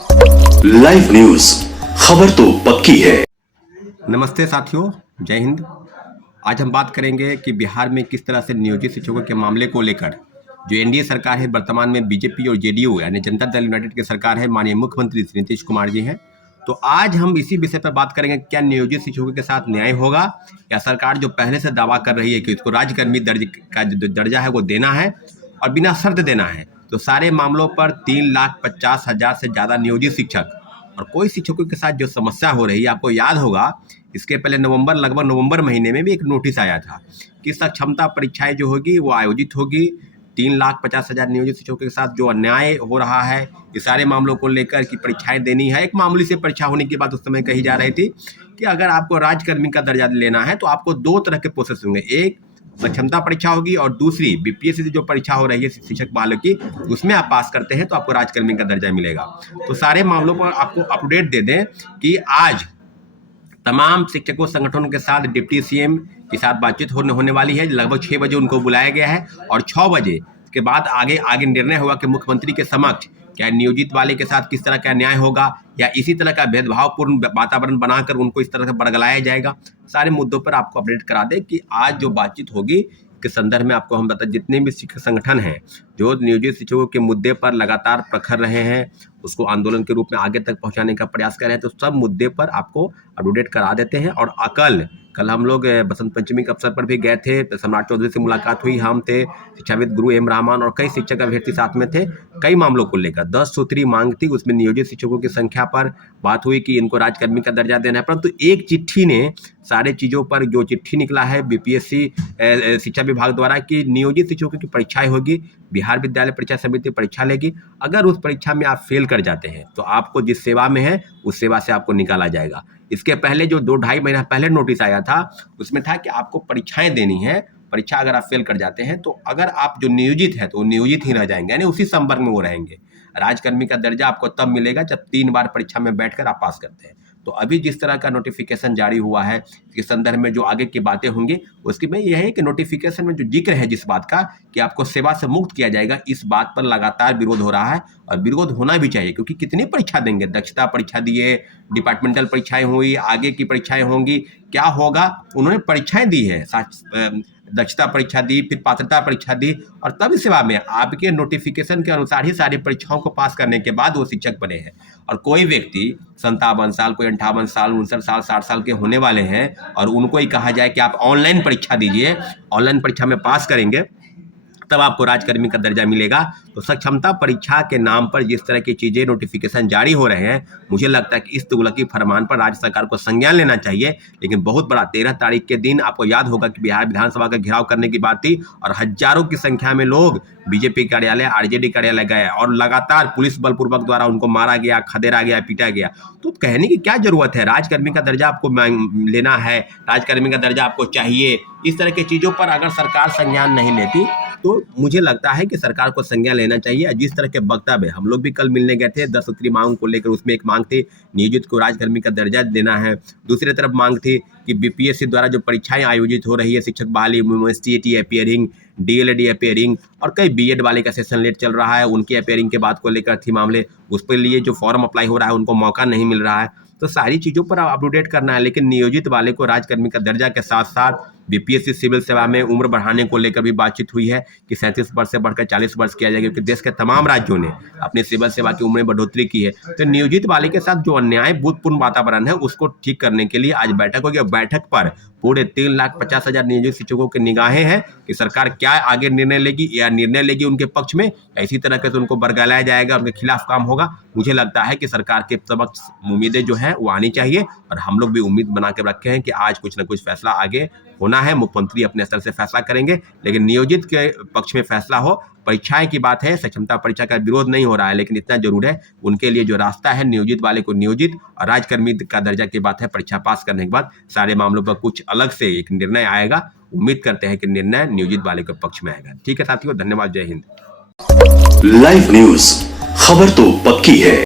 Live news, खबर तो पक्की है। नमस्ते साथियों, जय हिंद। आज हम बात करेंगे कि बिहार में किस तरह से नियोजित शिक्षकों के मामले को लेकर जो एनडीए सरकार है, वर्तमान में बीजेपी और जेडीयू यानी जनता दल यूनाइटेड की सरकार है, माननीय मुख्यमंत्री श्री नीतीश कुमार जी हैं। तो आज हम इसी विषय पर बात करेंगे, क्या नियोजित शिक्षकों के साथ न्याय होगा या सरकार जो पहले से दावा कर रही है कि इसको राज्यकर्मी दर्ज का जो दर्जा है वो देना है और बिना शर्त देना है। तो सारे मामलों पर 3,50,000 से ज़्यादा नियोजित शिक्षक और कोई शिक्षकों के साथ जो समस्या हो रही है, आपको याद होगा इसके पहले लगभग नवंबर महीने में भी एक नोटिस आया था कि सक्षमता परीक्षाएं जो होगी वो आयोजित होगी। 3,50,000 नियोजित शिक्षकों के साथ जो अन्याय हो रहा है, ये सारे मामलों को लेकर कि परीक्षाएं देनी है। एक मामूली से परीक्षा होने की बात उस समय कही जा रही थी कि अगर आपको राज्यकर्मी का दर्जा लेना है तो आपको 2 तरह के प्रोसेस होंगे, एक क्षमता परीक्षा होगी और दूसरी बीपीएससी से जो परीक्षा हो रही है शिक्षक वालों की, उसमें आप पास करते हैं तो आपको राज्यकर्मी का दर्जा मिलेगा। तो सारे मामलों पर आपको अपडेट दे दें कि आज तमाम शिक्षकों संगठनों के साथ डिप्टी सीएम के साथ बातचीत होने वाली है। लगभग 6 बजे उनको बुलाया गया है और 6 बजे के बाद आगे निर्णय होगा कि मुख्यमंत्री के समक्ष क्या नियोजित वाले के साथ किस तरह का न्याय होगा या इसी तरह का भेदभावपूर्ण वातावरण बनाकर उनको इस तरह से बरगलाया जाएगा। सारे मुद्दों पर आपको अपडेट करा दें कि आज जो बातचीत होगी के संदर्भ में आपको हम बता, जितने भी शिक्षक संगठन हैं जो नियोजित शिक्षकों के मुद्दे पर लगातार प्रखर रहे हैं, उसको आंदोलन के रूप में आगे तक पहुंचाने का प्रयास कर रहे हैं, तो सब मुद्दे पर आपको अपडेट करा देते हैं। और कल हम लोग बसंत पंचमी के अवसर पर भी गए थे, सम्राट चौधरी से मुलाकात हुई, हम थे, शिक्षाविद गुरु एम रहमान और कई शिक्षक अभ्यर्थी साथ में थे। कई मामलों को लेकर 10 सूत्री मांग थी, उसमें नियोजित शिक्षकों की संख्या पर बात हुई कि इनको राज्यकर्मी का दर्जा देना है, परंतु एक चिट्ठी ने सारे चीज़ों पर जो चिट्ठी निकला है बीपीएससी शिक्षा विभाग द्वारा कि नियोजित शिक्षकों की परीक्षाएं होगी, बिहार विद्यालय परीक्षा समिति परीक्षा लेगी। अगर उस परीक्षा में आप फेल कर जाते हैं तो आपको जिस सेवा में है उस सेवा से आपको निकाला जाएगा। इसके पहले जो 2-2.5 महीना पहले नोटिस आया था उसमें था कि आपको परीक्षाएं देनी है, परीक्षा अगर आप फेल कर जाते हैं तो अगर आप जो नियोजित है तो नियोजित ही रह जाएंगे, यानी उसी संपर्क में वो रहेंगे। राज्यकर्मी का दर्जा आपको तब मिलेगा जब 3 बार परीक्षा में बैठकर आप पास करते हैं। तो अभी जिस तरह का नोटिफिकेशन जारी हुआ है इस संदर्भ में जो आगे की बातें होंगी उसकी में यह है कि नोटिफिकेशन में जो जिक्र है जिस बात का कि आपको सेवा से मुक्त किया जाएगा, इस बात पर लगातार विरोध हो रहा है और विरोध होना भी चाहिए, क्योंकि कितनी परीक्षा देंगे, दक्षता परीक्षा दिए, डिपार्टमेंटल परीक्षाएं हुई, आगे की परीक्षाएं होंगी, क्या होगा। उन्होंने परीक्षाएं दी है, दक्षता परीक्षा दी, फिर पात्रता परीक्षा दी और तब सेवा में आपके नोटिफिकेशन के अनुसार ही सारी परीक्षाओं को पास करने के बाद वो शिक्षक बने हैं। और कोई व्यक्ति 57 साल, कोई 58 साल, 59 साल, 60 साल के होने वाले हैं और उनको ही कहा जाए कि आप ऑनलाइन परीक्षा दीजिए, ऑनलाइन परीक्षा में पास करेंगे तब आपको राज्यकर्मी का दर्जा मिलेगा। तो सक्षमता परीक्षा के नाम पर जिस तरह की चीज़ें नोटिफिकेशन जारी हो रहे हैं, मुझे लगता है कि इस तुगलकी फरमान पर राज्य सरकार को संज्ञान लेना चाहिए। लेकिन बहुत बड़ा 13 तारीख के दिन आपको याद होगा कि बिहार विधानसभा का घेराव करने की बात थी और हजारों की संख्या में लोग बीजेपी कार्यालय, आरजेडी कार्यालय गए और लगातार पुलिस बलपूर्वक द्वारा उनको मारा गया, खदेड़ा गया, पीटा गया। तो कहने की क्या जरूरत है, राज्यकर्मी का दर्जा आपको लेना है, राज्यकर्मी का दर्जा आपको चाहिए, इस तरह की चीज़ों पर अगर सरकार संज्ञान नहीं लेती तो मुझे लगता है कि सरकार को संज्ञान लेना चाहिए। जिस तरह के वक्तव्य हम लोग भी कल मिलने गए थे 10 सूत्री मांग को लेकर, उसमें एक मांग थी नियोजित को राज्यकर्मी का दर्जा देना है, दूसरी तरफ मांग थी कि बीपीएससी द्वारा जो परीक्षाएं आयोजित हो रही है, शिक्षक बहाली, सीएटी अपियरिंग, डीएलएड अपियरिंग और कई बीएड वाले का सेशन लेट चल रहा है, उनके अपियरिंग के बात को लेकर थी मामले, उस पर लिए जो फॉर्म अप्लाई हो रहा है उनको मौका नहीं मिल रहा है। तो सारी चीज़ों पर अपडेट करना है, लेकिन नियोजित वाले को राज्यकर्मी का दर्जा के साथ साथ बीपीएससी सिविल सेवा में उम्र बढ़ाने को लेकर भी बातचीत हुई है कि 37 वर्ष से बढ़कर 40 वर्ष किया जाएगा, क्योंकि देश के तमाम राज्यों ने अपनी सिविल सेवा की उम्र में बढ़ोतरी की है। तो नियोजित वाले के साथ जो अन्यायपूर्ण वातावरण है उसको ठीक करने के लिए आज बैठक होगी। बैठक पर पूरे 3,50,000 नियोजित शिक्षकों की निगाहें हैं कि सरकार क्या आगे निर्णय लेगी या निर्णय लेगी उनके पक्ष में, इसी तरह के तो उनको बरगलाया जाएगा, उनके खिलाफ काम होगा। मुझे लगता है कि सरकार के समक्ष उम्मीदें जो है वो आनी चाहिए और हम लोग भी उम्मीद बना के रखे हैं कि आज कुछ न कुछ फैसला आगे होना है। मुख्यमंत्री अपने स्तर से फैसला करेंगे, लेकिन नियोजित के पक्ष में फैसला हो। परीक्षाएं की बात है, सक्षमता परीक्षा का विरोध नहीं हो रहा है, लेकिन इतना जरूर है उनके लिए जो रास्ता है नियोजित वाले को नियोजित और राज्यकर्मी का दर्जा की बात है, परीक्षा पास करने के बाद सारे मामलों पर कुछ अलग से एक निर्णय आएगा। उम्मीद करते हैं कि निर्णय नियोजित वाले के पक्ष में आएगा। ठीक है साथियों, धन्यवाद, जय हिंद। लाइव न्यूज, खबर तो पक्की है।